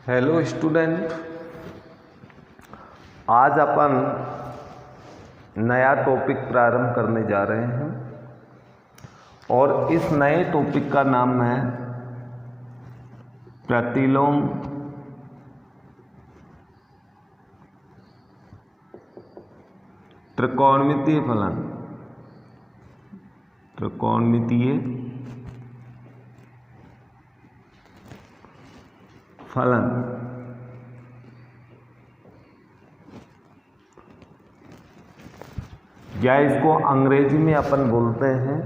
Hello student, आज अपन नया topic प्रारंभ करने जा रहे हैं और इस नए टॉपिक का नाम है प्रतिलोम त्रिकोणमितीय फलन। त्रिकोणमितीय फलन या इसको अंग्रेजी में अपन बोलते हैं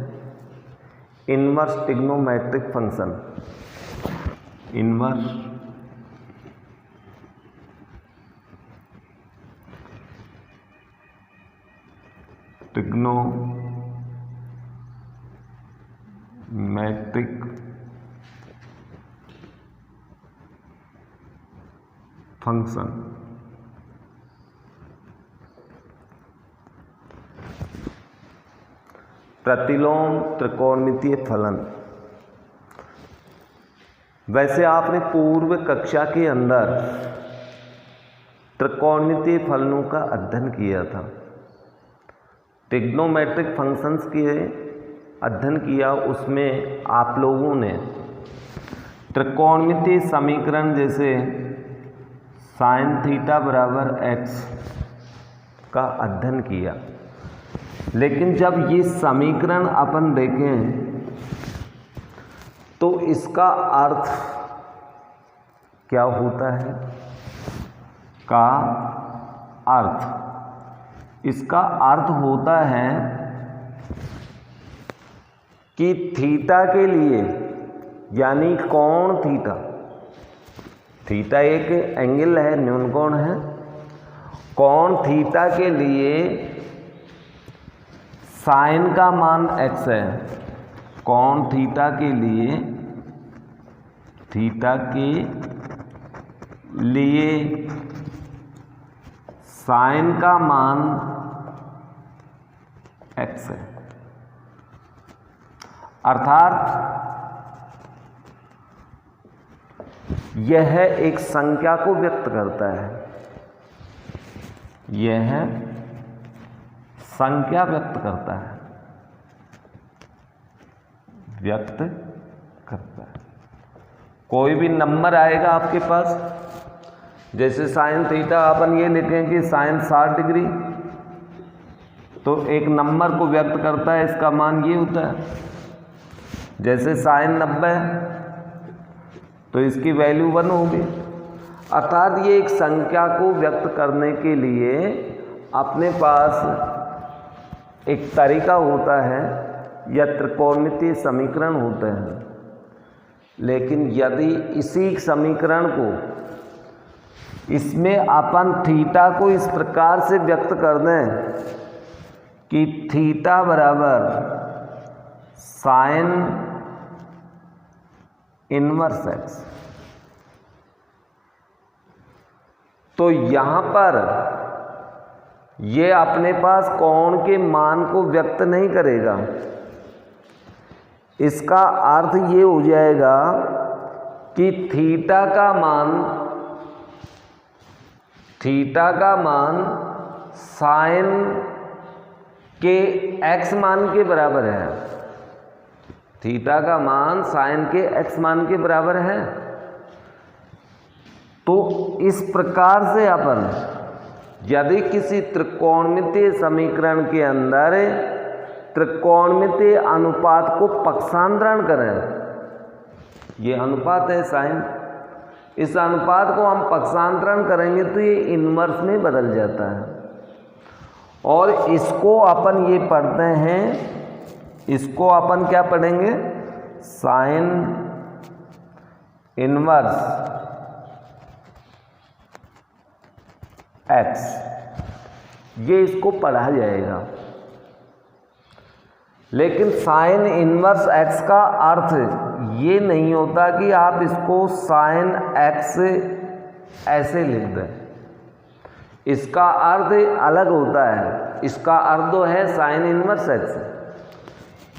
inverse trigonometric function. Inverse trigonometric function. प्रतिलोम त्रिकोणमितीय फलन। वैसे आपने पूर्व कक्षा के अंदर त्रिकोणमितीय फलनों का अध्ययन किया था, ट्रिग्नोमेट्रिक फंक्शंस के अध्ययन किया। उसमें आप लोगों ने त्रिकोणमितीय समीकरण जैसे साइन थीटा बराबर एक्स का अध्ययन किया। लेकिन जब ये समीकरण अपन देखें तो इसका अर्थ क्या होता है? का अर्थ, इसका अर्थ होता है कि थीटा के लिए, यानी कोण थीटा, थीटा एक एंगल है, न्यून कोण है, कोण थीटा के लिए साइन का मान x है। कोण थीटा के लिए, थीटा के लिए साइन का मान x है। अर्थात यह एक संख्या को व्यक्त करता है, यह संख्या व्यक्त करता है, व्यक्त करता है। कोई भी नंबर आएगा आपके पास, जैसे साइन थीटा, अपन ये लिखें कि साइन 60 डिग्री, तो एक नंबर को व्यक्त करता है, इसका मान ये होता है। जैसे साइन 90, तो इसकी वैल्यू 1 होगी। अर्थात ये एक संख्या को व्यक्त करने के लिए अपने पास एक तरीका होता है या त्रिकोणमितीय समीकरण होते हैं। लेकिन यदि इसी समीकरण को, इसमें अपन थीटा को इस प्रकार से व्यक्त कर दें कि थीटा बराबर साइन इनवर्स एक्स, तो यहां पर ये अपने पास कोण के मान को व्यक्त नहीं करेगा। इसका अर्थ ये हो जाएगा कि थीटा का मान साइन के एक्स मान के बराबर है। थीटा का मान साइन के एक्स मान के बराबर है। तो इस प्रकार से अपन यदि किसी त्रिकोणमितीय समीकरण के अंदर त्रिकोणमितीय अनुपात को पक्षांतरण करें, ये अनुपात है साइन, इस अनुपात को हम पक्षांतरण करेंगे तो ये इनवर्स में बदल जाता है। और इसको अपन ये पढ़ते हैं, इसको अपन क्या पढ़ेंगे? साइन इनवर्स एक्स, ये इसको पढ़ा जाएगा। लेकिन साइन इनवर्स एक्स का अर्थ ये नहीं होता कि आप इसको साइन एक्स ऐसे लिख दें, इसका अर्थ अलग होता है। इसका अर्थ तो है साइन इनवर्स एक्स।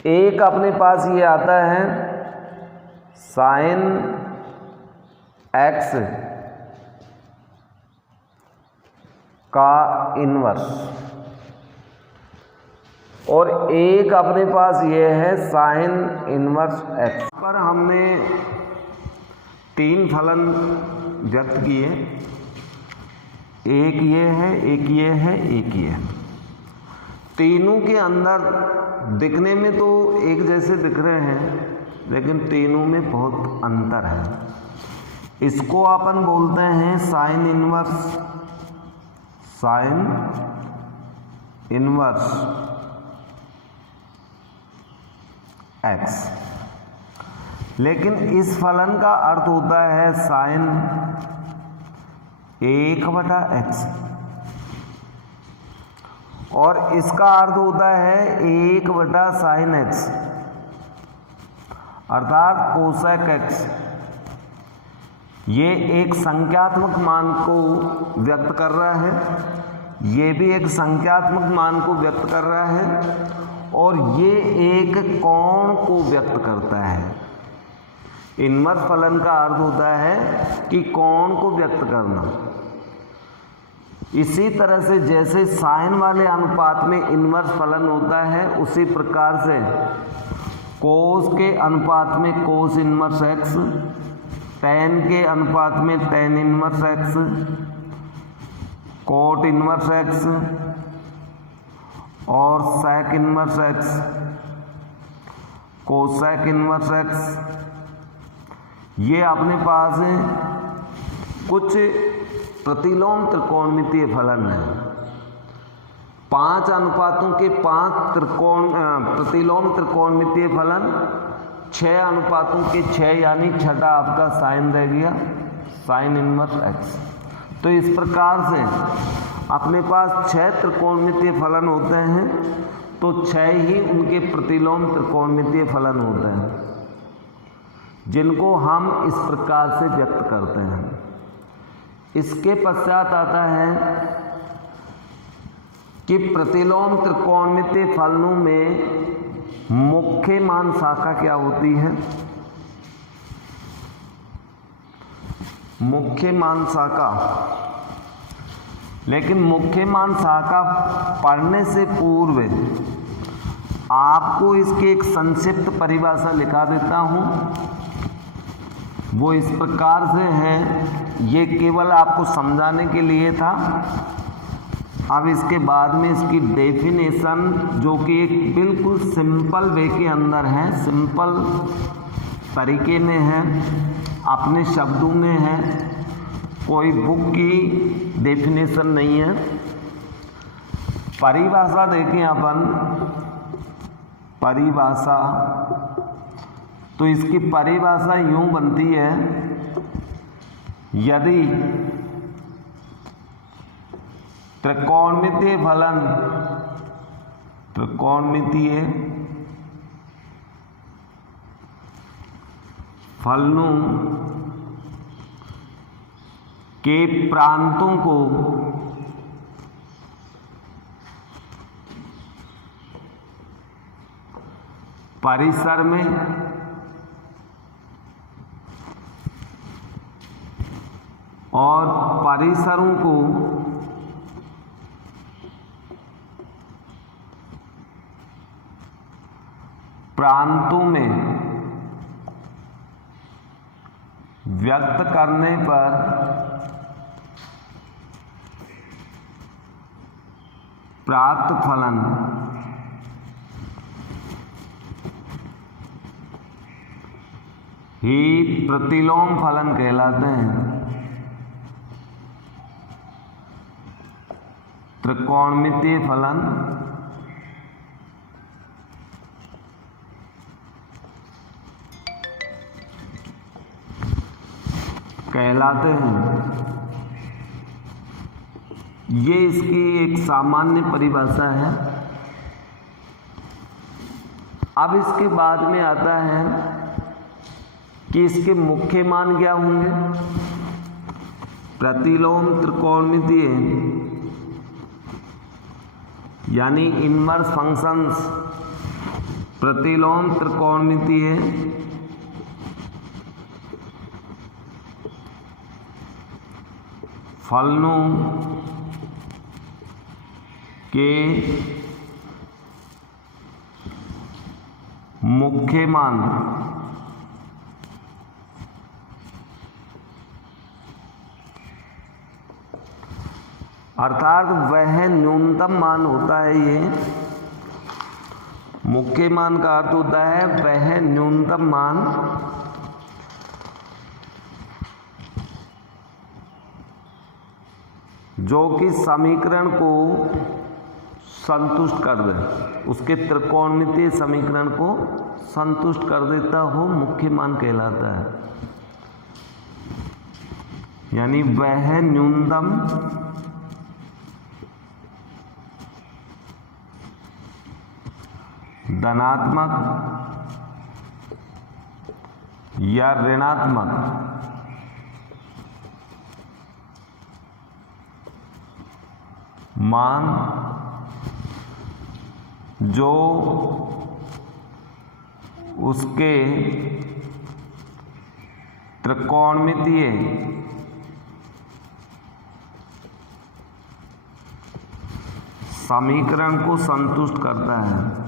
एक अपने पास ये आता है साइन एक्स का इन्वर्स, और एक अपने पास ये है साइन इन्वर्स एक्स। पर हमने 3 फलन व्यक्त किए, एक ये है, एक ये है, एक ये है। तीनों के अंदर दिखने में तो एक जैसे दिख रहे हैं, लेकिन तीनों में बहुत अंतर है। इसको अपन बोलते हैं sign inverse, sign inverse x. लेकिन इस फलन का अर्थ होता है साइन 1/x, और इसका अर्थ होता है 1/sin x, अर्थात कोसेक x। ये एक संख्यात्मक मान को व्यक्त कर रहा है, ये भी एक संख्यात्मक मान को व्यक्त कर रहा है, और ये एक कोण को व्यक्त करता है। इन्वर्स फलन का अर्थ होता है कि कोण को व्यक्त करना। इसी तरह से जैसे साइन वाले अनुपात में इन्वर्स फलन होता है, उसी प्रकार से कोस के अनुपात में कोस इन्वर्स एक्स, टैन के अनुपात में tan inverse x, cot inverse x और sec inverse x, cosec inverse x, ये अपने पास कुछ प्रतिलोम त्रिकोणमितीय फलन है। 5 अनुपातों के 5 प्रतिलोम त्रिकोणमितीय फलन, 6 अनुपातों के 6, यानी छठा आपका साइन रह गया, साइन इन्वर्स एक्स। तो इस प्रकार से अपने पास 6 त्रिकोणमितीय फलन होते हैं, तो 6 ही उनके प्रतिलोम त्रिकोणमितीय फलन होते हैं, जिनको हम इस प्रकार से व्यक्त करते हैं। इसके पश्चात आता है कि प्रतिलोम त्रिकोणमितीय फलनों में मुख्य मान शाखा क्या होती है। मुख्य मान शाखा, लेकिन मुख्य मान शाखा पढ़ने से पूर्व आपको इसकी एक संक्षिप्त परिभाषा लिखा देता हूं। वो इस प्रकार से है, ये केवल आपको समझाने के लिए था। अब इसके बाद में इसकी डेफिनेशन, जो कि एक बिल्कुल सिंपल वे के अंदर है, सिंपल तरीके में है, अपने शब्दों में है, कोई बुक की डेफिनेशन नहीं है। परिभाषा देखें अपन, परिभाषा, तो इसकी परिभाषा यूं बनती है, यदि त्रिकोणमितीय फलन, त्रिकोणमितीय फलनों के प्रांतों को परिसर में और परिसरों को प्रांतों में व्यक्त करने पर प्राप्त फलन ही प्रतिलोम फलन कहलाते हैं। त्रिकोणमितीय फलन कहलाते हैं। ये इसकी एक सामान्य परिभाषा है। अब इसके बाद में आता है कि इसके मुख्य मान क्या होंगे। प्रतिलोम त्रिकोणमितीय यानी इनवर्स फंक्शंस प्रतिलोम त्रिकोणमितीय फलनों के मुख्य मान अर्थात वह न्यूनतम मान होता है। ये मुख्य मान का अर्थ होता है वह न्यूनतम मान जो कि समीकरण को संतुष्ट कर दे, उसके त्रिकोणमितीय समीकरण को संतुष्ट कर देता हो, मुख्य मान कहलाता है। यानी वह न्यूनतम धनात्मक या ऋणात्मक मान जो उसके त्रिकोणमितीय समीकरण को संतुष्ट करता है।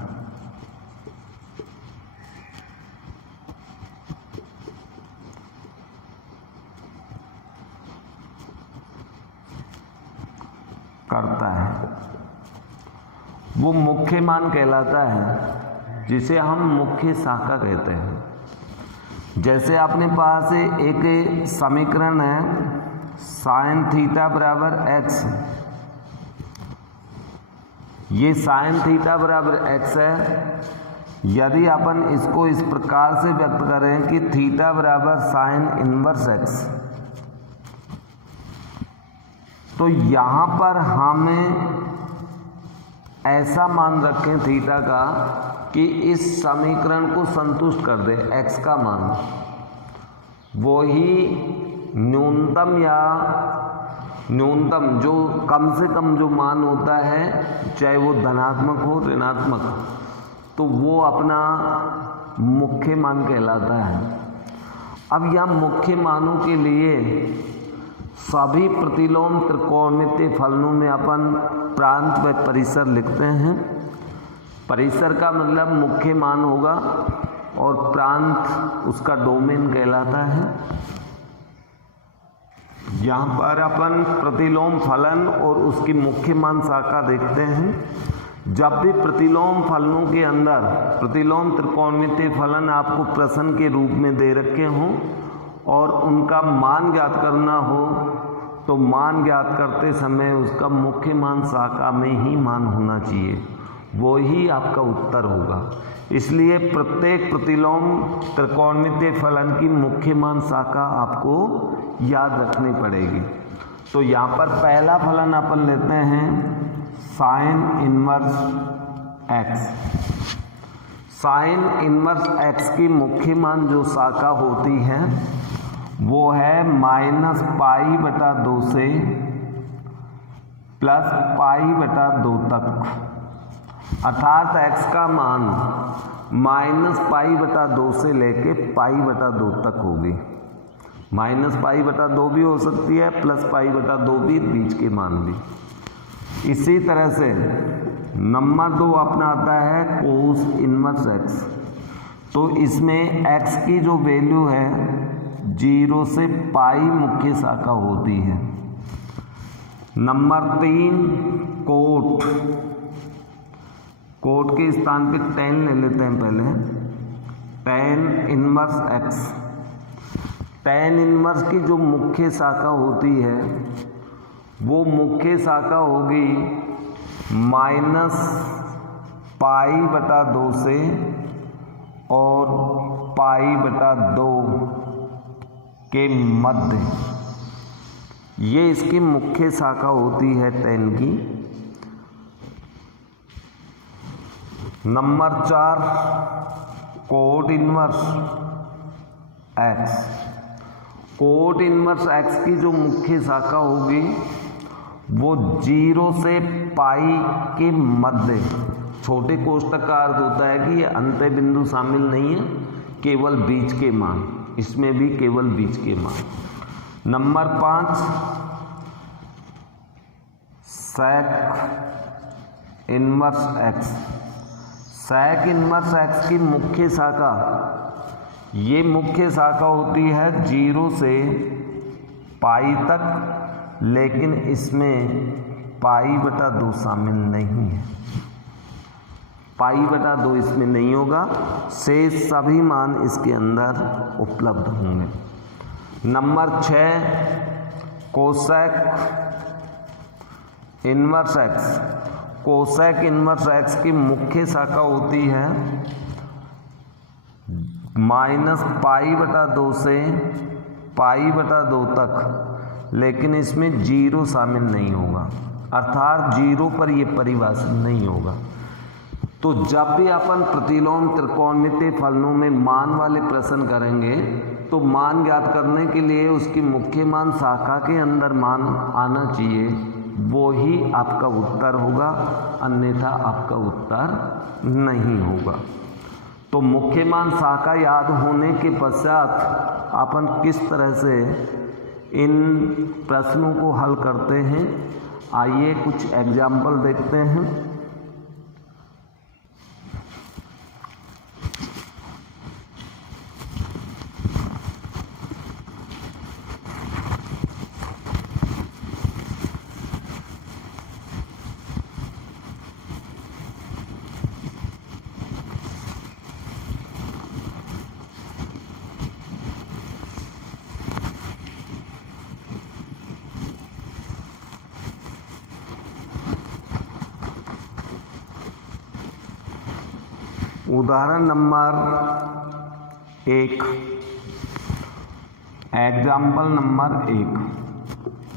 वो मुख्य मान कहलाता है, जिसे हम मुख्य शाखा कहते हैं। जैसे अपने पास एक समीकरण है साइन थीटा बराबर एक्स। ये साइन थीटा बराबर एक्स है। यदि अपन इसको इस प्रकार से व्यक्त करें कि थीटा बराबर साइन इनवर्स एक्स, तो यहाँ पर हमें ऐसा मान रखें थीटा का कि इस समीकरण को संतुष्ट कर दे एक्स का मान। वो ही न्यूनतम या न्यूनतम जो कम से कम जो मान होता है, चाहे वो धनात्मक हो ऋणात्मक, तो वो अपना मुख्य मान कहलाता है। अब यहाँ मुख्य मानों के लिए सभी प्रतिलोम त्रिकोणमितीय फलनों में अपन प्रांत व परिसर लिखते हैं। परिसर का मतलब मुख्य मान होगा और प्रांत उसका डोमेन कहलाता है। यहाँ पर अपन प्रतिलोम फलन और उसकी मुख्य मान शाखा देखते हैं। जब भी प्रतिलोम फलनों के अंदर प्रतिलोम त्रिकोणमितीय फलन आपको प्रश्न के रूप में दे रखे हों और उनका मान ज्ञात करना हो, तो मान ज्ञात करते समय उसका मुख्य मान शाखा में ही मान होना चाहिए, वो ही आपका उत्तर होगा। इसलिए प्रत्येक प्रतिलोम त्रिकोणमितीय फलन की मुख्य मान शाखा आपको याद रखनी पड़ेगी। तो यहाँ पर पहला फलन अपन लेते हैं sine inverse x. Sine inverse x की मुख्य मान जो शाखा होती है वो है -π/2 से +π/2 तक। अर्थात x का मान -π/2 से लेके π/2 तक होगी। -π/2 भी हो सकती है, +π/2 भी, बीच के मान भी। इसी तरह से नंबर 2 अपना आता है कोस इनवर्स x। तो इसमें x की जो वैल्यू है 0 से π मुख्य शाखा होती है। Number 3 coat. कोट के स्थान पे tan ले लेते हैं पहले। tan inverse x। tan inverse की जो मुख्य शाखा होती है वो मुख्य शाखा होगी -π/2 से और π/2 के मध्य। ये इसकी मुख्य शाखा होती है tan की। Number 4 cot inverse x। Cot inverse x की जो मुख्य शाखा होगी वो 0 से π के मध्य। छोटे कोष्ठक का अर्थ होता है कि ये अंत्य बिंदु शामिल नहीं है, केवल बीच के मान। इसमें भी केवल बीच के मान। Number 5 sec inverse x, sec inverse x की मुख्य शाखा, ये मुख्य शाखा होती है 0 से पाई तक, लेकिन इसमें पाई/2 शामिल नहीं है, पाई/2 इसमें नहीं होगा, शेष सभी मान इसके अंदर उपलब्ध होंगे। Number 6 cosec inverse x, cosec inverse x की मुख्य शाखा होती है -पाई/2 से पाई/2 तक, लेकिन इसमें 0 शामिल नहीं होगा, अर्थात 0 पर ये परिभाषित नहीं होगा। तो जब भी अपन प्रतिलोम त्रिकोणमितीय फलनों में मान वाले प्रश्न करेंगे तो मान ज्ञात करने के लिए उसकी मुख्य मान शाखा के अंदर मान आना चाहिए, वो ही आपका उत्तर होगा, अन्यथा आपका उत्तर नहीं होगा। तो मुख्य मान शाखा याद होने के पश्चात अपन किस तरह से इन प्रश्नों को हल करते हैं, आइए कुछ एग्जाम्पल देखते हैं। उदाहरण नंबर 1, एग्जाम्पल नंबर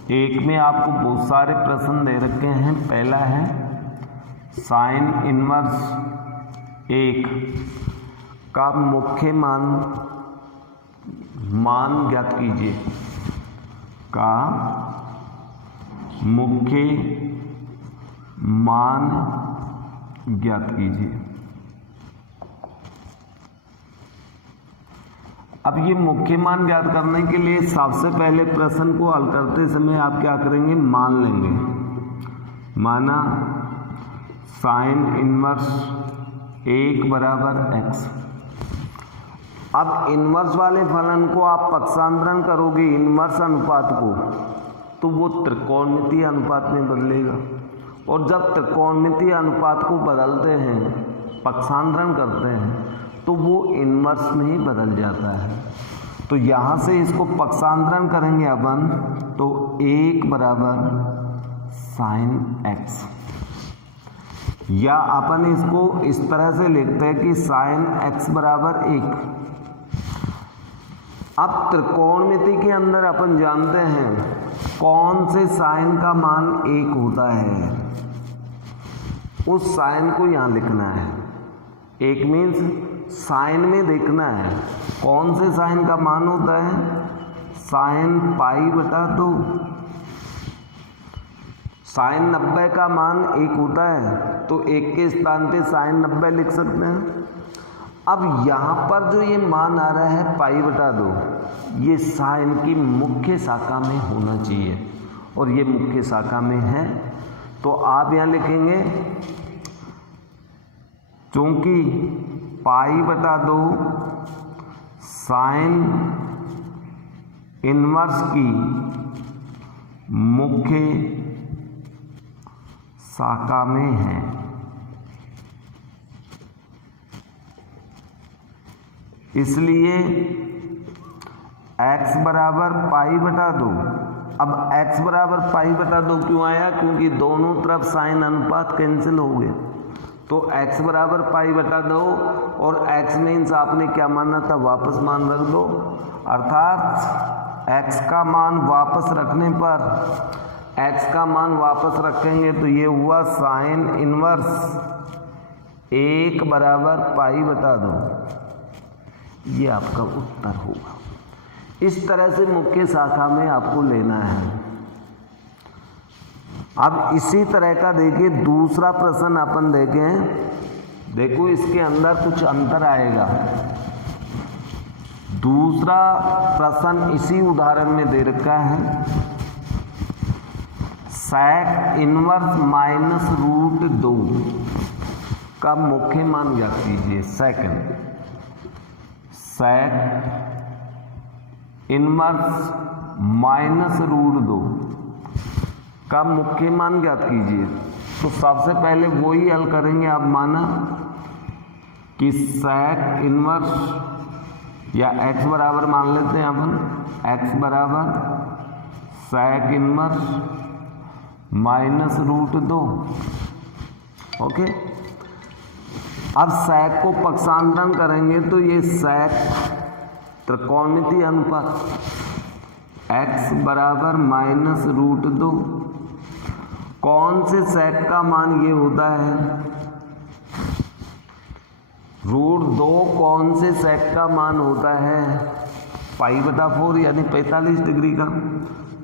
1 में आपको बहुत सारे प्रश्न दे रखे हैं। पहला है साइन इनवर्स 1 का मुख्य मान ज्ञात कीजिए, का मुख्य मान ज्ञात कीजिए। अब ये मुख्य मान ज्ञात करने के लिए सबसे पहले प्रश्न को हल करते समय आप क्या करेंगे, मान लेंगे। माना साइन इनवर्स 1 = x। अब इनवर्स वाले फलन को आप पक्षांतरण करोगे इनवर्स अनुपात को, तो वो त्रिकोणमितीय अनुपात में बदलेगा, और जब त्रिकोणमितीय अनुपात को बदलते हैं, पक्षांतरण करते हैं, तो वो इनवर्स में ही बदल जाता है। तो यहाँ से इसको पक्षांतरण करेंगे अपन, तो 1 = साइन x, या अपन इसको इस तरह से लिखते हैं कि साइन x = 1। अब त्रिकोणमिति के अंदर अपन जानते हैं कौन से साइन का मान 1 होता है, उस साइन को यहाँ लिखना है। 1 मीन्स साइन में देखना है कौन से साइन का मान होता है, साइन पाई/2। साइन 90 का मान 1 होता है, तो 1 के स्थान पे साइन 90 लिख सकते हैं। अब यहाँ पर जो ये मान आ रहा है पाई/2, ये साइन की मुख्य शाखा में होना चाहिए, और ये मुख्य शाखा में है, तो आप यहाँ लिखेंगे चूंकि पाई/2 साइन इनवर्स की मुख्य शाखा में है, इसलिए x = पाई/2। अब x = पाई/2 क्यों आया, क्योंकि दोनों तरफ साइन अनुपात कैंसिल हो गए, तो x = पाई/2, और x मीन्स आपने क्या माना था, वापस मान रख दो, अर्थात x का मान वापस रखने पर, x का मान वापस रखेंगे तो ये हुआ साइन इनवर्स 1 = पाई/2, ये आपका उत्तर होगा। इस तरह से मुख्य शाखा में आपको लेना है। अब इसी तरह का देखिए दूसरा प्रश्न अपन देखें, देखो इसके अंदर कुछ अंतर आएगा। दूसरा प्रश्न इसी उदाहरण में दे रखा है, sec इनवर्स माइनस रूट 2 का मुख्य मान ज्ञात कीजिए। Second, sec inverse minus root 2 का मुख्य मान ज्ञात कीजिए। तो सबसे पहले वही हल करेंगे। आप माना कि sec इनवर्स या x बराबर मान लेते हैं अपन, x बराबर sec inverse minus root 2। Okay, अब sec को पक्षांतरण करेंगे तो ये sec त्रिकोणमितीय अनुपात x बराबर माइनस रूट 2। कौन से sec का मान ये होता है? रूट 2 कौन से sec का मान होता है? π/4 यानी 45 डिग्री का।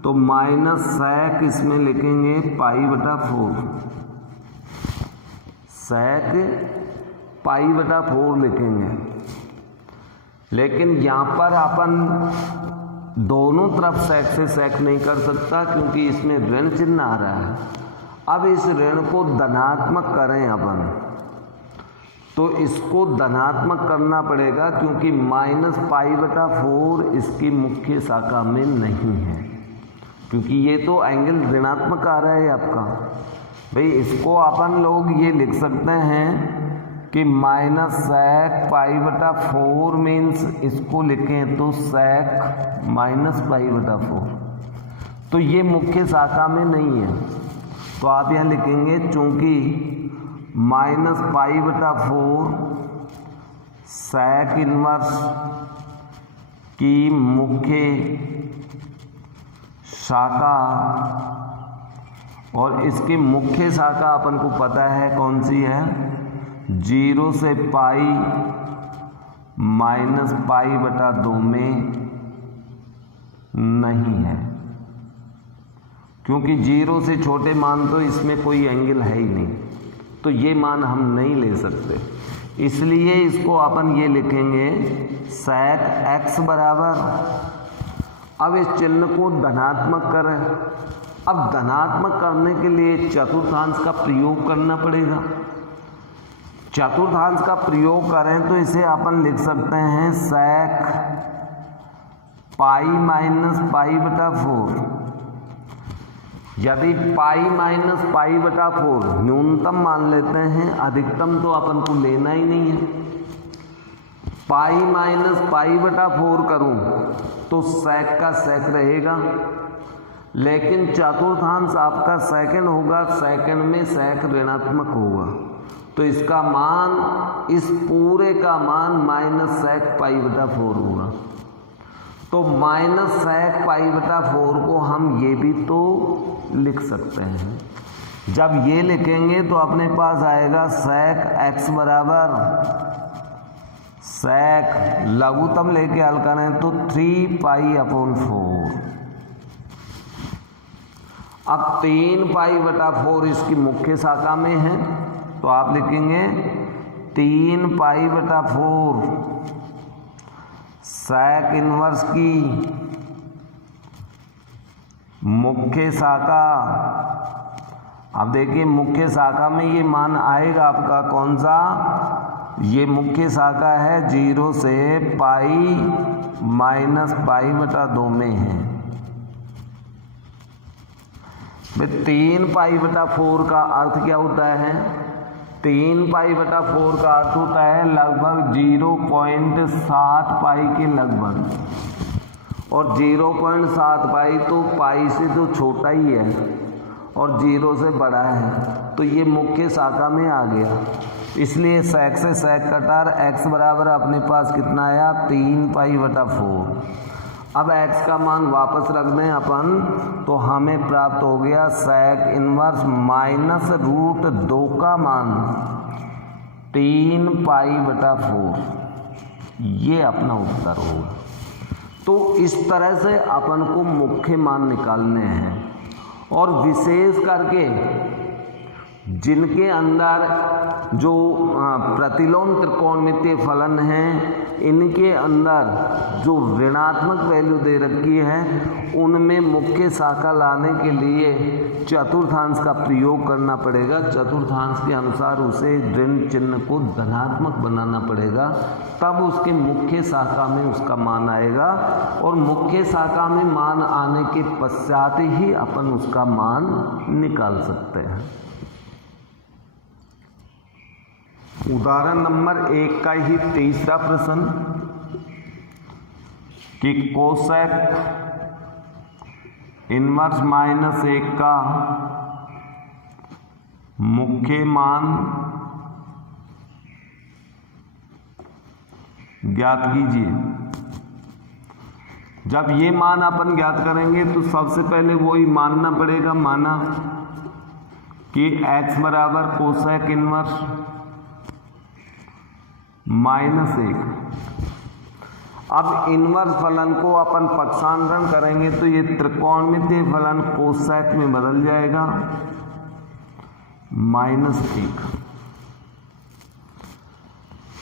तो माइनस sec इसमें लिखेंगे π/4, sec π/4 लिखेंगे। लेकिन यहाँ पर अपन दोनों तरफ sec से sec नहीं कर सकता क्योंकि इसमें ऋण चिन्ह आ रहा है। अब इस ऋण को धनात्मक करें अपन, तो इसको धनात्मक करना पड़ेगा क्योंकि माइनस π/4 इसकी मुख्य शाखा में नहीं है, क्योंकि ये तो एंगल ऋणात्मक आ रहा है आपका। भाई इसको अपन लोग ये लिख सकते हैं कि माइनस sec π/4 मीन्स इसको लिखें तो sec माइनस π/4। तो ये मुख्य शाखा में नहीं है, तो आप यहाँ लिखेंगे चूंकि माइनस π/4 sec इनवर्स की मुख्य शाखा, और इसकी मुख्य शाखा अपन को पता है कौन सी है, 0 से पाई माइनस π/2 में नहीं है, क्योंकि 0 से छोटे मान तो इसमें कोई एंगल है ही नहीं, तो ये मान हम नहीं ले सकते। इसलिए इसको अपन ये लिखेंगे sec x बराबर, अब इस चिन्ह को धनात्मक करें। अब धनात्मक करने के लिए चतुर्थांश का प्रयोग करना पड़ेगा। चतुर्थांश का प्रयोग करें तो इसे अपन लिख सकते हैं sec पाई माइनस π/4। यदि पाई माइनस π/4 न्यूनतम मान लेते हैं, अधिकतम तो अपन को लेना ही नहीं है। पाई माइनस π/4 करूं तो sec का sec रहेगा, लेकिन चतुर्थांश आपका सेकंड होगा, सेकंड में sec ऋणात्मक होगा, तो इसका मान, इस पूरे का मान माइनस sec π/4 होगा। तो माइनस sec π/4 को हम ये भी तो लिख सकते हैं। जब ये लिखेंगे तो अपने पास आएगा sec x बराबर sec लघुत्तम लेके हल करें तो 3π/4। अब 3π/4 इसकी मुख्य शाखा में है, तो आप लिखेंगे 3π/4 sec इनवर्स की मुख्य शाखा। अब देखिए मुख्य शाखा में ये मान आएगा आपका कौन सा, ये मुख्य शाखा है 0 से पाई माइनस π/2 में है। 3π/4 का अर्थ क्या होता है? 3π/4 का अर्थ होता है लगभग 0.7 पाई के लगभग, और 0.7 पाई तो पाई से तो छोटा ही है और 0 से बड़ा है, तो ये मुख्य शाखा में आ गया। इसलिए sec से sec कटार x बराबर अपने पास कितना आया, 3π/4। अब x का मान वापस रख दें अपन, तो हमें प्राप्त हो गया sec इनवर्स माइनस रूट 2 का मान 3π/4। ये अपना उत्तर होगा। तो इस तरह से अपन को मुख्य मान निकालने हैं, और विशेष करके जिनके अंदर जो प्रतिलोम त्रिकोणमितीय फलन हैं, इनके अंदर जो ऋणात्मक वैल्यू दे रखी है, उनमें मुख्य शाखा लाने के लिए चतुर्थांश का प्रयोग करना पड़ेगा। चतुर्थांश के अनुसार उसे ऋण चिन्ह को धनात्मक बनाना पड़ेगा, तब उसके मुख्य शाखा में उसका मान आएगा, और मुख्य शाखा में मान आने के पश्चात ही अपन उसका मान निकाल सकते हैं। उदाहरण नंबर 1 का ही तीसरा प्रश्न कि कोसेक इनवर्स -1 का मुख्य मान ज्ञात कीजिए। जब ये मान अपन ज्ञात करेंगे तो सबसे पहले वही मानना पड़ेगा, माना कि x बराबर कोसेक इनवर्स -1। अब इनवर्स फलन को अपन पक्षांतरण करेंगे तो ये त्रिकोणमितीय फलन कोसेक में बदल जाएगा -1।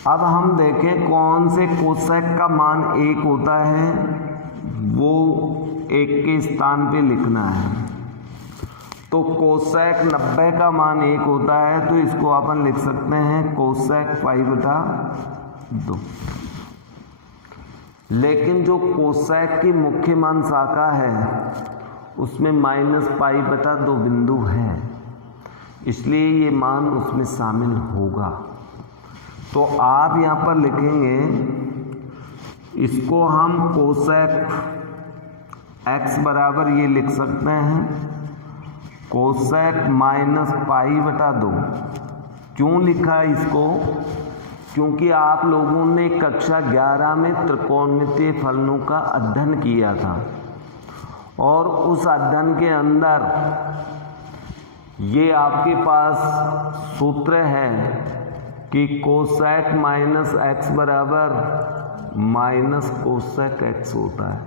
अब हम देखें कौन से कोसेक का मान 1 होता है, वो 1 के स्थान पे लिखना है। तो कोसेक 90 का मान 1 होता है, तो इसको अपन लिख सकते हैं कोसेक π/2। लेकिन जो कोसेक की मुख्य मान शाखा है उसमें -π/2 बिंदु है, इसलिए ये मान उसमें शामिल होगा। तो आप यहाँ पर लिखेंगे, इसको हम कोसेक x बराबर ये लिख सकते हैं कोसेक -π/2। क्यों लिखा इसको? क्योंकि आप लोगों ने कक्षा 11 में त्रिकोणमितीय फलनों का अध्ययन किया था, और उस अध्ययन के अंदर ये आपके पास सूत्र है कि कोसेक -x बराबर -कोसेक x होता है।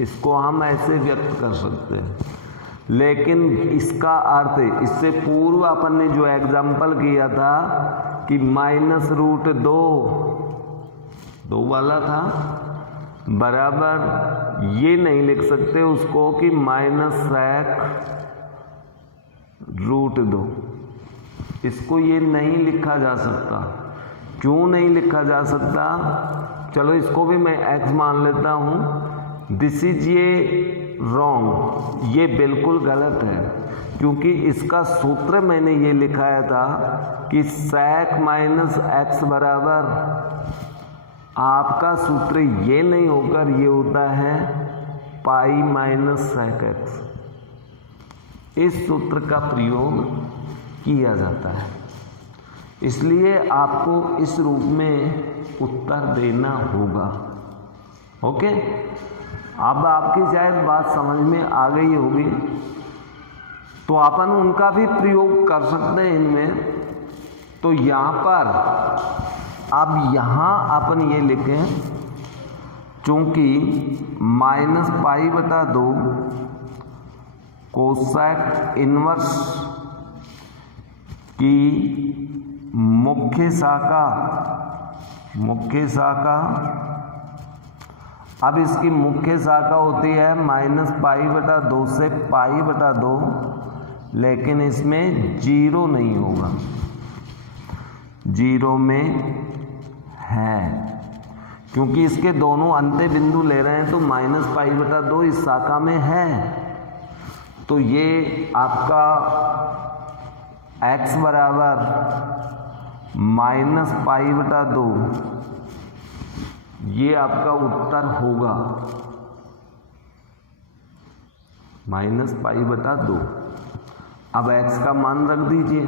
इसको हम ऐसे व्यक्त कर सकते हैं, लेकिन इसका अर्थ, इससे पूर्व अपन ने जो एग्जाम्पल किया था कि -√2 वाला था, बराबर ये नहीं लिख सकते उसको कि -sec√2। इसको ये नहीं लिखा जा सकता। क्यों नहीं लिखा जा सकता? चलो इसको भी मैं x मान लेता हूँ। दिस इज ये रॉन्ग, ये बिल्कुल गलत है, क्योंकि इसका सूत्र मैंने ये लिखाया था कि sec -x बराबर, आपका सूत्र ये नहीं होकर ये होता है π -sec x। इस सूत्र का प्रयोग किया जाता है, इसलिए आपको इस रूप में उत्तर देना होगा। ओके, अब आपकी शायद बात समझ में आ गई होगी, तो अपन उनका भी प्रयोग कर सकते हैं इनमें। तो यहाँ पर अब यहाँ अपन ये लिखें, चूँकि -π/2 कोसेक इनवर्स की मुख्य शाखा, अब इसकी मुख्य शाखा होती है -π/2 से π/2, लेकिन इसमें 0 नहीं होगा, 0 में है, क्योंकि इसके दोनों अंत्य बिंदु ले रहे हैं, तो -π/2 इस शाखा में है। तो ये आपका x बराबर -π/2, ये आपका उत्तर होगा -π/2। अब x का मान रख दीजिए।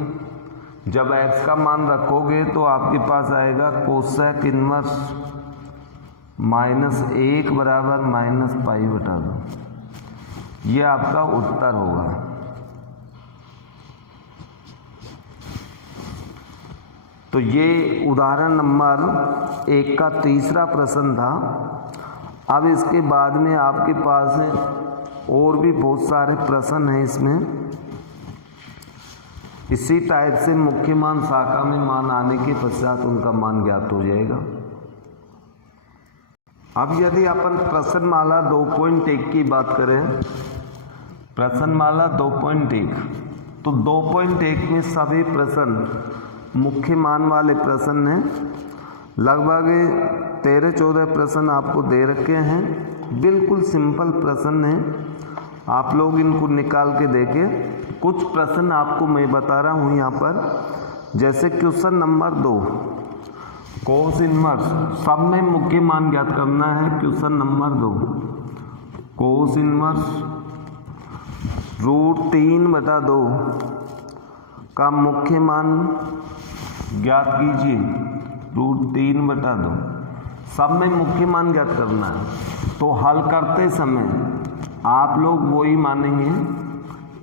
जब x का मान रखोगे तो आपके पास आएगा कोसेक इनवर्स -1 बराबर -π/2। ये आपका उत्तर होगा। तो ये उदाहरण नंबर 1 का तीसरा प्रश्न था। अब इसके बाद में आपके पास और भी बहुत सारे प्रश्न हैं इसमें। इसी टाइप से मुख्य मान शाखा में मान आने के पश्चात उनका मान ज्ञात हो जाएगा। अब यदि अपन प्रश्नमाला 2.1 की बात करें, प्रश्नमाला 2.1, तो 2.1 में सभी प्रश्न मुख्य मान वाले प्रश्न हैं। लगभग 13-14 प्रश्न आपको दे रखे हैं, बिल्कुल सिंपल प्रश्न हैं, आप लोग इनको निकाल के देखें। कुछ प्रश्न आपको मैं बता रहा हूँ यहाँ पर, जैसे क्वेश्चन नंबर 2 कोस इनवर्स, सब में मुख्य मान ज्ञात करना है। क्वेश्चन नंबर 2 कोस इनवर्स √3/2 का मुख्य मान ज्ञात कीजिए। √3/2 सब में मुख्य मान ज्ञात करना है। तो हल करते समय आप लोग वही मानेंगे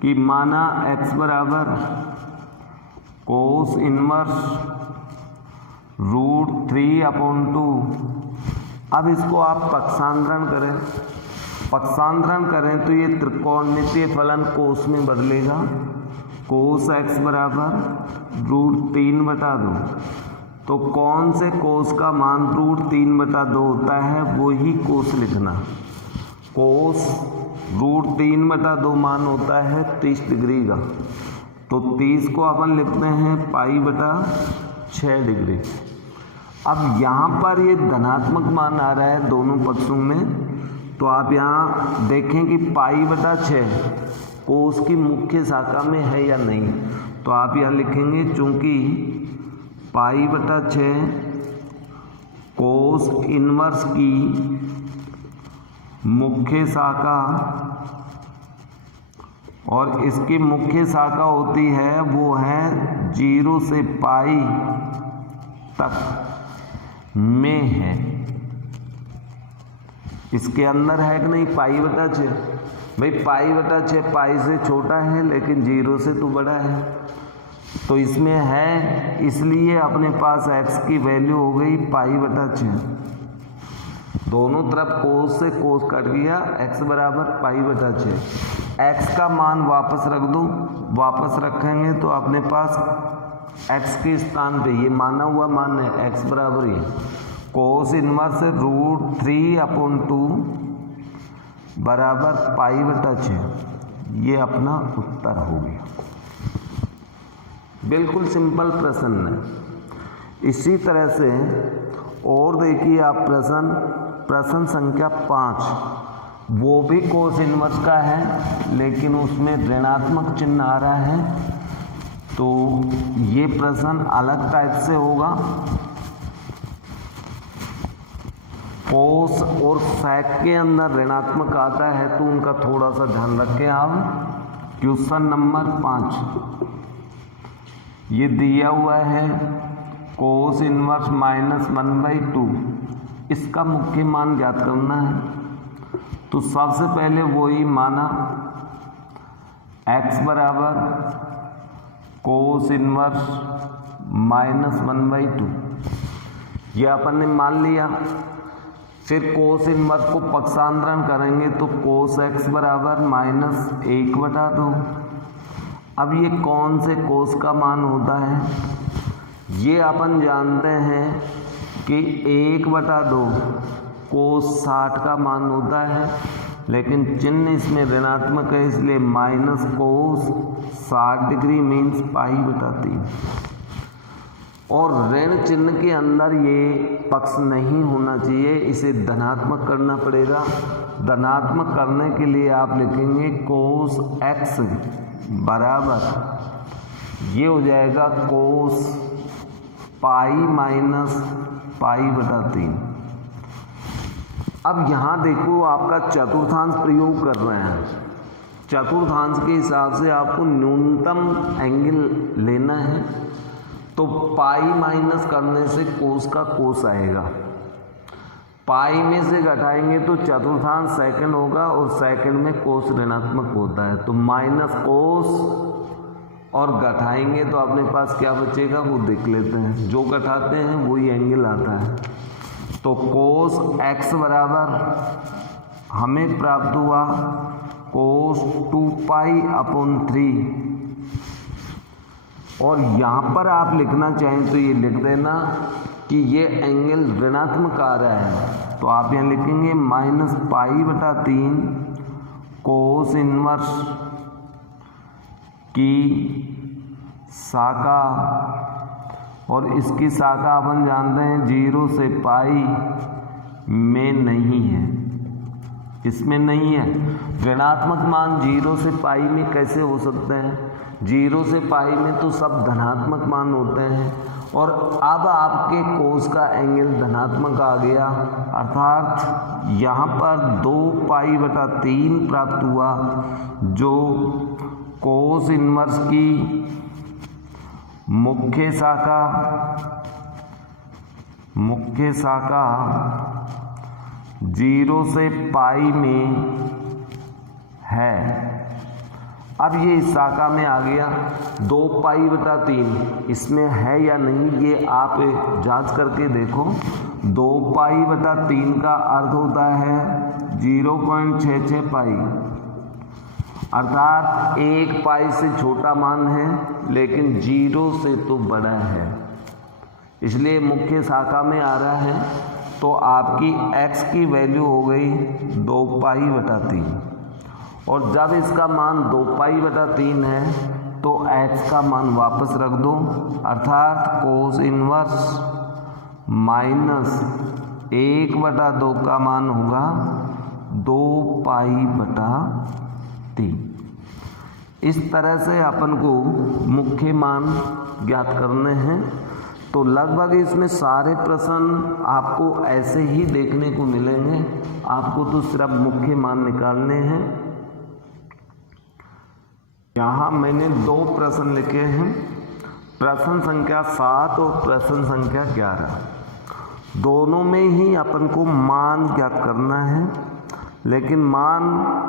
कि माना x बराबर कोस इनवर्स √3/2। अब इसको आप पक्षांतरण करें, पक्षांतरण करें तो ये त्रिकोणमितीय फलन कोस में बदलेगा। कोस x बराबर √3/2। तो कौन से कोस का मान √3/2 होता है वही कोस लिखना। कोस √3/2 मान होता है 30 डिग्री का, तो 30 को अपन लिखते हैं π/6 डिग्री। अब यहाँ पर ये धनात्मक मान आ रहा है दोनों पक्षों में, तो आप यहाँ देखें कि π/6 कोस की मुख्य शाखा में है या नहीं। तो आप यहाँ लिखेंगे चूंकि π/6 कोस इनवर्स की मुख्य शाखा और इसकी मुख्य शाखा होती है वो है 0 से π तक में है। इसके अंदर है कि नहीं π/6? भाई π/6 π से छोटा है लेकिन 0 से तो बड़ा है, तो इसमें है, इसलिए अपने पास x की वैल्यू हो गई π/6। दोनों तरफ कोस से कोस कट गया, x बराबर π/6। x का मान वापस रख दो, वापस रखेंगे तो अपने पास x के स्थान पे ये माना हुआ मान है, x बराबर ये कोस इनवर्स √3/2 बराबर π/6। ये अपना उत्तर हो गया। बिल्कुल सिंपल प्रश्न है। इसी तरह से और देखिए आप प्रश्न संख्या 5, वो भी कोस इनवर्स का है लेकिन उसमें ऋणात्मक चिन्ह आ रहा है, तो ये प्रश्न अलग टाइप से होगा। कोस और सेक के अंदर ऋणात्मक आता है तो उनका थोड़ा सा ध्यान रखें आप। क्वेश्चन नंबर 5 ये दिया हुआ है कोस इनवर्स -1/2, इसका मुख्य मान ज्ञात करना है। तो सबसे पहले वही माना x बराबर कोस इनवर्स -1/2, ये अपन ने मान लिया। फिर कोस इनवर्स को पक्षांतरण करेंगे तो कोस x बराबर -1/2। अब ये कौन से कोस का मान होता है? ये अपन जानते हैं कि 1/2 कोस 60 का मान होता है, लेकिन चिन्ह इसमें ऋणात्मक है इसलिए माइनस कोस 60 डिग्री मीन्स π/3। और ऋण चिन्ह के अंदर ये पक्ष नहीं होना चाहिए, इसे धनात्मक करना पड़ेगा। धनात्मक करने के लिए आप लिखेंगे कोस x बराबर, ये हो जाएगा कोस π-π/3। अब यहाँ देखो आपका चतुर्थांश प्रयोग कर रहे हैं। चतुर्थांश के हिसाब से आपको न्यूनतम एंगल लेना है, तो पाई माइनस करने से कोस का कोस आएगा। पाई में से घटाएंगे तो चतुर्थांश सेकंड होगा और सेकंड में कोस ऋणात्मक होता है, तो माइनस कोस और घटाएंगे तो अपने पास क्या बचेगा वो देख लेते हैं। जो घटाते हैं वही एंगल आता है। तो कोस x बराबर हमें प्राप्त हुआ कोस 2π/3 और यहाँ पर आप लिखना चाहें तो ये लिख देना कि ये एंगल ऋणात्मक आ रहा है, तो आप यहाँ लिखेंगे -π/3 कोस इनवर्स की शाखा, और इसकी शाखा अपन जानते हैं 0 से पाई में नहीं है, इसमें नहीं है। ऋणात्मक मान 0 से पाई में कैसे हो सकते हैं? 0 से पाई में तो सब धनात्मक मान होते हैं, और अब आपके कोस का एंगल धनात्मक आ गया, अर्थात यहाँ पर 2π/3 प्राप्त हुआ, जो कोस इनवर्स की मुख्य शाखा 0 से पाई में है। अब ये इस शाखा में आ गया 2π/3, इसमें है या नहीं ये आप जांच करके देखो। 2π/3 का अर्थ होता है 0.66 पाई, अर्थात 1 पाई से छोटा मान है लेकिन 0 से तो बड़ा है, इसलिए मुख्य शाखा में आ रहा है। तो आपकी x की वैल्यू हो गई 2π/3, और जब इसका मान 2π/3 है तो x का मान वापस रख दो, अर्थात कोस इनवर्स -1/2 का मान होगा 2π/3। इस तरह से अपन को मुख्य मान ज्ञात करने हैं। तो लगभग इसमें सारे प्रश्न आपको ऐसे ही देखने को मिलेंगे, आपको तो सिर्फ मुख्य मान निकालने हैं। यहाँ मैंने 2 प्रश्न लिखे हैं, प्रश्न संख्या 7 और प्रश्न संख्या 11। दोनों में ही अपन को मान ज्ञात करना है, लेकिन मान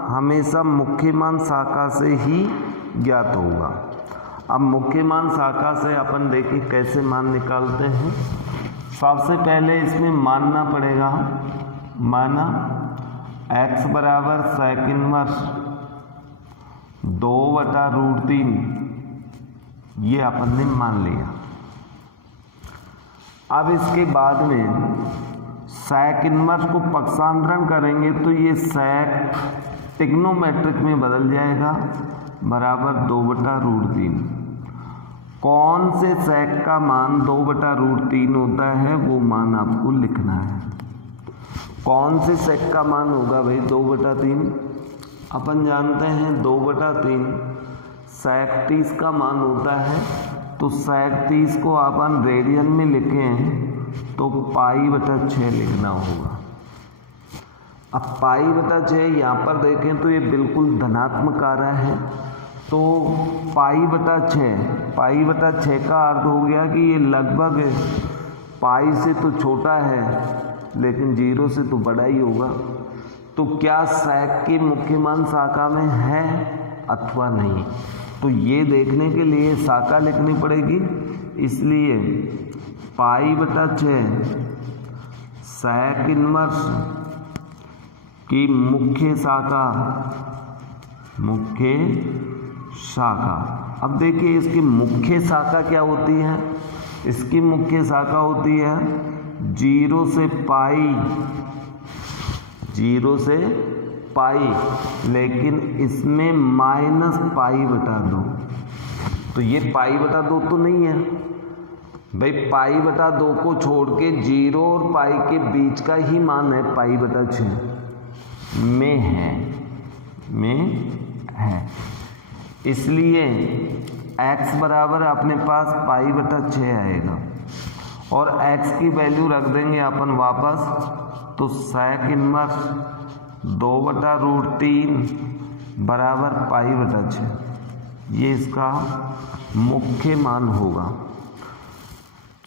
हमेशा मुख्य मान शाखा से ही ज्ञात होगा। अब मुख्य मान शाखा से अपन देखिए कैसे मान निकालते हैं। सबसे पहले इसमें मानना पड़ेगा, माना x बराबर sec इनवर्स 2/√3, ये अपन ने मान लिया। अब इसके बाद में sec इनवर्स को पक्षांतरण करेंगे तो ये sec ट्रिग्नोमेट्रिक में बदल जाएगा, बराबर 2/√3। कौन से sec का मान 2/√3 होता है वो मान आपको लिखना है। कौन से sec का मान होगा भाई 2/3? अपन जानते हैं 2/3 sec 30 का मान होता है, तो sec 30 को अपन रेडियन में लिखें तो π/6 लिखना होगा। अब π/6 यहाँ पर देखें तो ये बिल्कुल धनात्मक आ रहा है, तो π/6 का अर्थ हो गया कि ये लगभग पाई से तो छोटा है लेकिन 0 से तो बड़ा ही होगा। तो क्या sec के मुख्य मान शाखा में है अथवा नहीं, तो ये देखने के लिए शाखा लिखनी पड़ेगी। इसलिए π/6 sec इनवर्स की मुख्य शाखा। अब देखिए इसकी मुख्य शाखा क्या होती है, इसकी मुख्य शाखा होती है 0 से पाई, लेकिन इसमें -π/2, तो ये π/2 तो नहीं है भाई, π/2 को छोड़ के 0 और पाई के बीच का ही मान है, π/6 में है। इसलिए x बराबर अपने पास π/6 आएगा, और x की वैल्यू रख देंगे अपन वापस, तो sec इनवर्स 2/√3 बराबर π/6, ये इसका मुख्य मान होगा।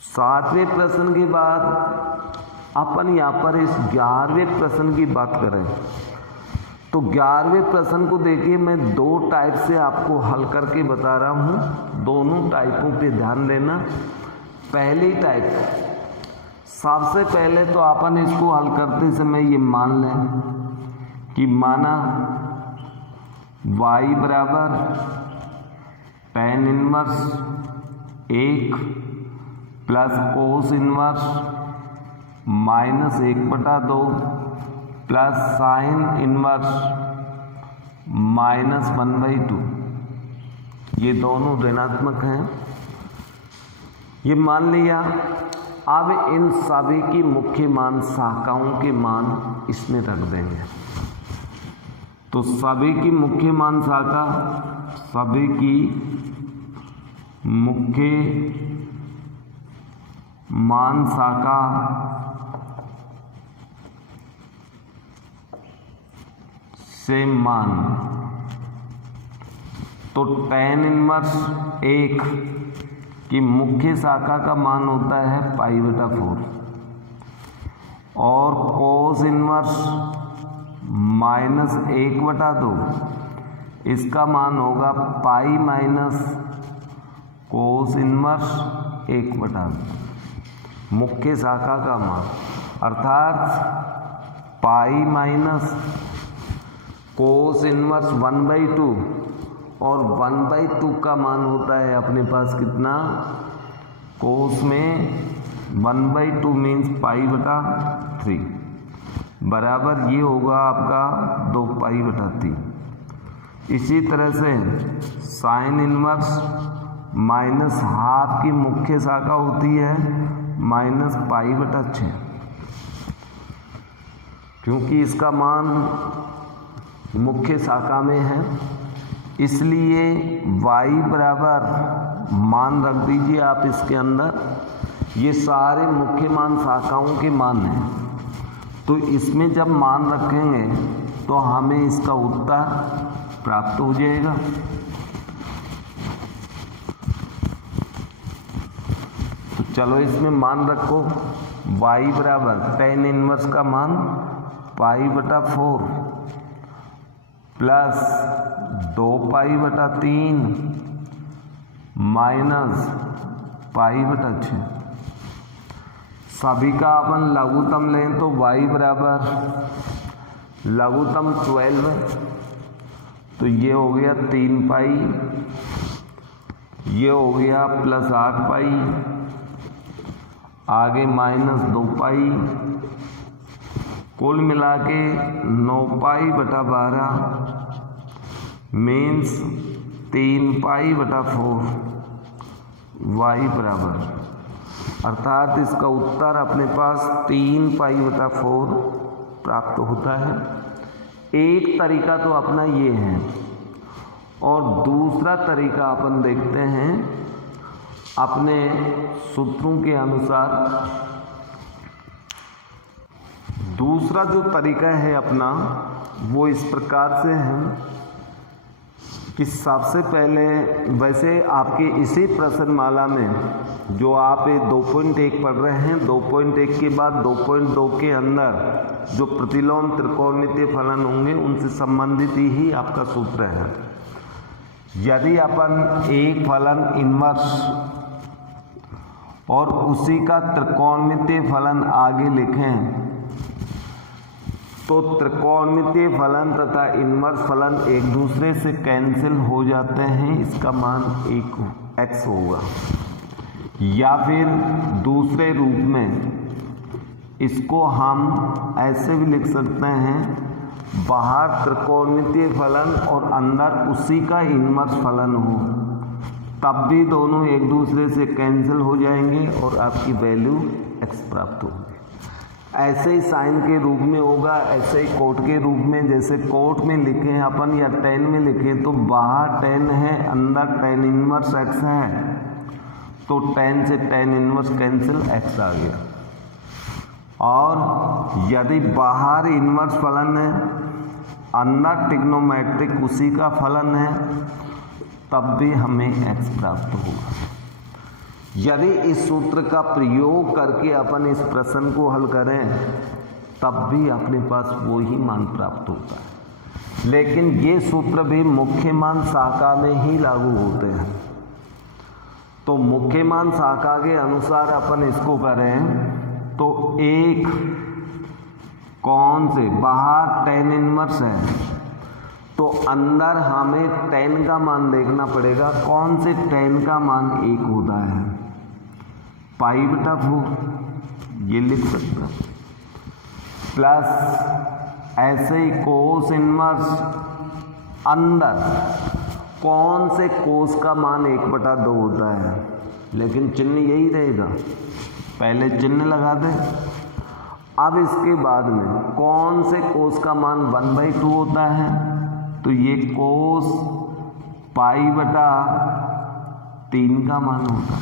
7वें प्रश्न के बाद अपन यहाँ पर इस 11वें प्रश्न की बात करें तो 11वें प्रश्न को देखिए, मैं 2 टाइप से आपको हल करके बता रहा हूँ, दोनों टाइपों पे ध्यान देना। पहली टाइप, सबसे पहले तो अपन इसको हल करते समय ये मान लें कि माना y बराबर tan inverse 1 plus cos inverse minus 1/2 plus sine inverse minus 1/2, ये दोनों ऋणात्मक हैं। ये मान लिया। अब इन सभी की मुख्य मान शाखाओं के मान इसमें रख देंगे। तो सभी की मुख्य मान शाखा, सभी की मुख्य मान शाखा से मान, तो tan इनवर्स 1 की मुख्य शाखा का मान होता है π/4 और कोस इनवर्स माइनस 1/2 इसका मान होगा पाई माइनस कोस इनवर्स 1/2, मुख्य शाखा का मान, अर्थात पाई माइनस कोस इनवर्स 1/2 और 1/2 का मान होता है अपने पास कितना, कोस में 1/2 मीन्स π/3 बराबर ये होगा आपका 2π/3। इसी तरह से साइन इनवर्स माइनस हाफ की मुख्य शाखा होती है माइनस π/6, क्योंकि इसका मान मुख्य शाखा में है, इसलिए y बराबर मान रख दीजिए आप इसके अंदर। ये सारे मुख्य मान शाखाओं के मान हैं, तो इसमें जब मान रखेंगे तो हमें इसका उत्तर प्राप्त हो जाएगा। तो चलो इसमें मान रखो, y बराबर tan इनवर्स का मान π/4 प्लस 2π/3 माइनस π/6। सभी का अपन लघुत्तम लें तो y बराबर लघुत्तम 12 है, तो ये हो गया 3π, ये हो गया प्लस 8π, आगे माइनस 2π, कुल मिला के 9π/12 मीन्स 3π/4 y बराबर, अर्थात इसका उत्तर अपने पास 3π/4 प्राप्त होता है। एक तरीका तो अपना ये है, और दूसरा तरीका अपन देखते हैं अपने सूत्रों के अनुसार। दूसरा जो तरीका है अपना वो इस प्रकार से है कि सबसे पहले, वैसे आपके इसी प्रश्नमाला में जो आप 2.1 पढ़ रहे हैं, 2.1 के बाद 2.2 के अंदर जो प्रतिलोम त्रिकोणमितीय फलन होंगे उनसे संबंधित ही आपका सूत्र है। यदि अपन एक फलन इनवर्स और उसी का त्रिकोणमितीय फलन आगे लिखें तो त्रिकोणमितीय फलन तथा इनवर्स फलन एक दूसरे से कैंसिल हो जाते हैं, इसका मान 1x होगा। या फिर दूसरे रूप में इसको हम ऐसे भी लिख सकते हैं, बाहर त्रिकोणमितीय फलन और अंदर उसी का इनवर्स फलन हो, तब भी दोनों एक दूसरे से कैंसिल हो जाएंगे और आपकी वैल्यू x प्राप्त होगी। ऐसे ही साइन के रूप में होगा, ऐसे ही कोट के रूप में, जैसे कोट में लिखें अपन या tan में लिखें तो बाहर tan है, अंदर tan इनवर्स x है, तो tan से tan इनवर्स कैंसिल x आ गया। और यदि बाहर इनवर्स फलन है, अंदर ट्रिग्नोमेट्रिक उसी का फलन है, तब भी हमें x प्राप्त होगा। यदि इस सूत्र का प्रयोग करके अपन इस प्रश्न को हल करें तब भी अपने पास वो ही मान प्राप्त होता है, लेकिन ये सूत्र भी मुख्य मान शाखा में ही लागू होते हैं। तो मुख्य मान शाखा के अनुसार अपन इसको करें तो एक कौन से बाहर tan इनवर्स है तो अंदर हमें tan का मान देखना पड़ेगा। कौन से tan का मान 1 होता है? π/4 ये लिख सकता, प्लस ऐसे ही कोस इनवर्स अंदर कौन से कोस का मान 1/2 होता है, लेकिन चिन्ह यही रहेगा, पहले चिन्ह लगा दें। अब इसके बाद में कौन से कोस का मान 1/2 होता है, तो ये कोस π/3 का मान होता है,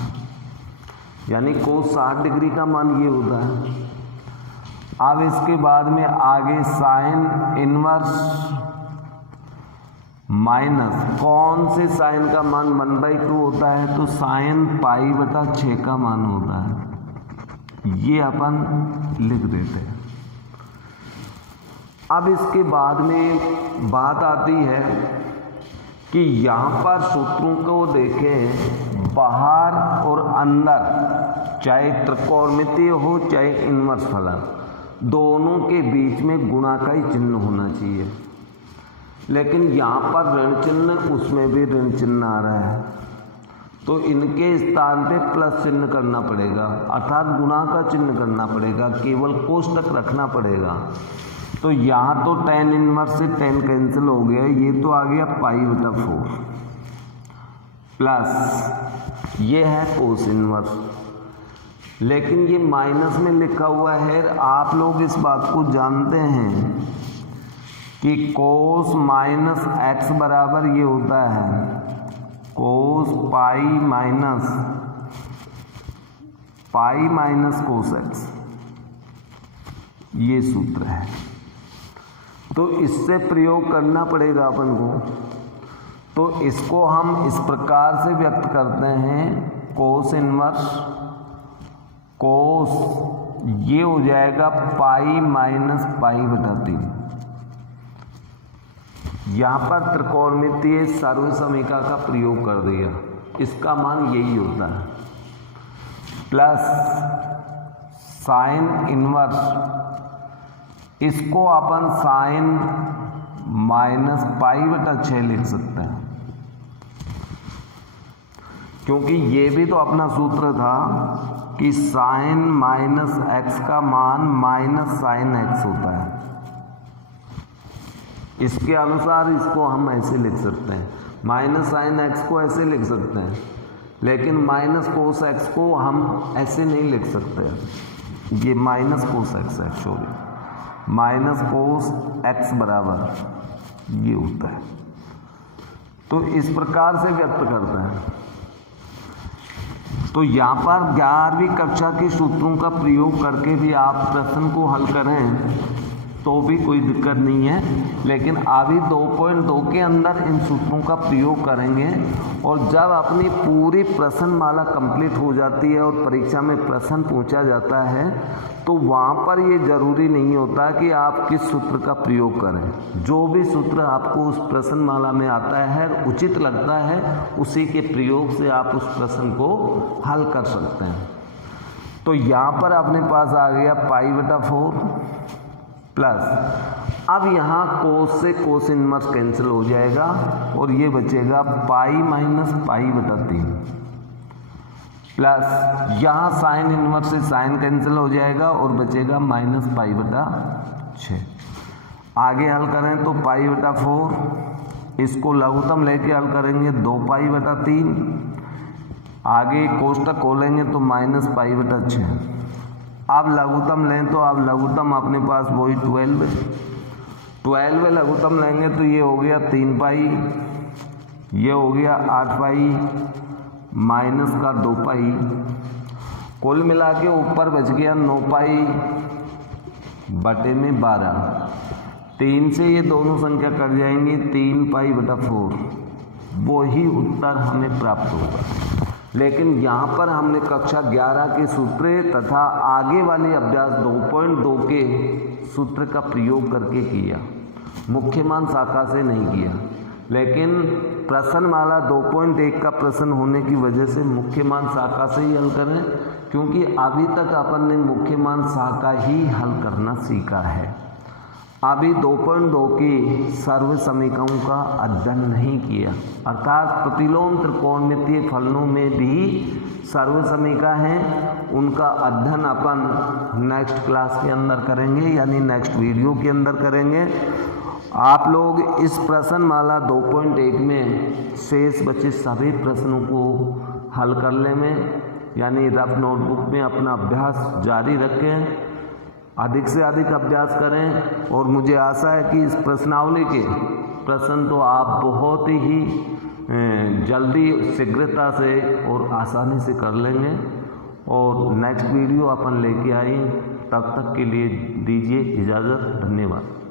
यानी कोस 60 डिग्री का मान ये होता है। अब इसके बाद में आगे साइन इनवर्स माइनस कौन से साइन का मान 1/2 होता है, तो साइन π/6 का मान होता है, ये अपन लिख देते हैं। अब इसके बाद में बात आती है कि यहाँ पर सूत्रों को देखें, बाहर और अंदर चाहे त्रिकोणमितीय हो चाहे इनवर्स फलन, दोनों के बीच में गुणा का ही चिन्ह होना चाहिए, लेकिन यहाँ पर ऋण चिन्ह, उसमें भी ऋण चिन्ह आ रहा है, तो इनके स्थान पे प्लस चिन्ह करना पड़ेगा, अर्थात गुणा का चिन्ह करना पड़ेगा, केवल कोष्टक रखना पड़ेगा। तो यहाँ तो tan इनवर्स से tan कैंसिल हो गया, ये तो आ गया π/4 प्लस ये है कोस इनवर्स, लेकिन ये माइनस में लिखा हुआ है। आप लोग इस बात को जानते हैं कि कोस माइनस एक्स बराबर ये होता है कोस पाई माइनस कोस एक्स, ये सूत्र है। तो इससे प्रयोग करना पड़ेगा अपन को। तो इसको हम इस प्रकार से व्यक्त करते हैं, कोस इनवर्स कोस ये हो जाएगा पाई माइनस π/3। यहाँ पर त्रिकोणमितीय सर्वसमीका का प्रयोग कर दिया, इसका मान यही होता है, प्लस साइन इनवर्स, इसको अपन साइन माइनस π/6 लिख सकते हैं, क्योंकि ये भी तो अपना सूत्र था कि साइन माइनस एक्स का मान माइनस साइन एक्स होता है। इसके अनुसार इसको हम ऐसे लिख सकते हैं, माइनस साइन एक्स को ऐसे लिख सकते हैं, लेकिन माइनस कोस एक्स को हम ऐसे नहीं लिख सकते। ये माइनस कोस एक्स है, सॉरी, माइनस कोस एक्स बराबर ये होता है। तो इस प्रकार से व्यक्त करते हैं। तो यहाँ पर 11वीं कक्षा के सूत्रों का प्रयोग करके भी आप प्रश्न को हल करें तो भी कोई दिक्कत नहीं है, लेकिन अभी 2.2 के अंदर इन सूत्रों का प्रयोग करेंगे। और जब अपनी पूरी प्रश्नमाला कंप्लीट हो जाती है और परीक्षा में प्रश्न पूछा जाता है, तो वहाँ पर ये ज़रूरी नहीं होता कि आप किस सूत्र का प्रयोग करें। जो भी सूत्र आपको उस प्रश्नमाला में आता है, उचित लगता है, उसी के प्रयोग से आप उस प्रश्न को हल कर सकते हैं। तो यहाँ पर अपने पास आ गया π/4 प्लस, अब यहाँ कोस से कोस इनवर्स कैंसिल हो जाएगा और ये बचेगा पाई माइनस π/3 प्लस यहाँ साइन इनवर्स से साइन कैंसिल हो जाएगा और बचेगा माइनस π/6। आगे हल करें तो π/4, इसको लघुत्तम लेके हल करेंगे 2π/3, आगे कोष्टक खोलेंगे तो माइनस π/6। अब लघुत्तम लें तो अब लघुत्तम अपने पास वही 12 लघुत्तम लेंगे तो ये हो गया 3π, ये हो गया 8π माइनस का 2π, कुल मिला के ऊपर बच गया 9π/12। 3 से ये दोनों संख्या कट जाएंगी, 3π/4, वही उत्तर हमें प्राप्त होगा। लेकिन यहाँ पर हमने कक्षा 11 के सूत्र तथा आगे वाले अभ्यास 2.2 के सूत्र का प्रयोग करके किया, मुख्य मान शाखा से नहीं किया। लेकिन प्रश्नमाला 2.1 का प्रश्न होने की वजह से मुख्य मान शाखा से ही हल करें, क्योंकि अभी तक अपन ने मुख्य मान शाखा ही हल करना सीखा है। अभी 2.2 की सर्व समीकरणों का अध्ययन नहीं किया, अर्थात प्रतिलोम त्रिकोणमितीय फलनों में भी सर्व समीकरण हैं, उनका अध्ययन अपन नेक्स्ट क्लास के अंदर करेंगे, यानी नेक्स्ट वीडियो के अंदर करेंगे। आप लोग इस प्रश्नमाला 2.1 में शेष बचे सभी प्रश्नों को हल कर लेंगे, यानी रफ नोटबुक में अपना अभ्यास जारी रखें, अधिक से अधिक अभ्यास करें। और मुझे आशा है कि इस प्रश्नावली के प्रश्न तो आप बहुत ही जल्दी, शीघ्रता से और आसानी से कर लेंगे। और नेक्स्ट वीडियो अपन लेके आए, तब तक के लिए दीजिए इजाज़त। धन्यवाद।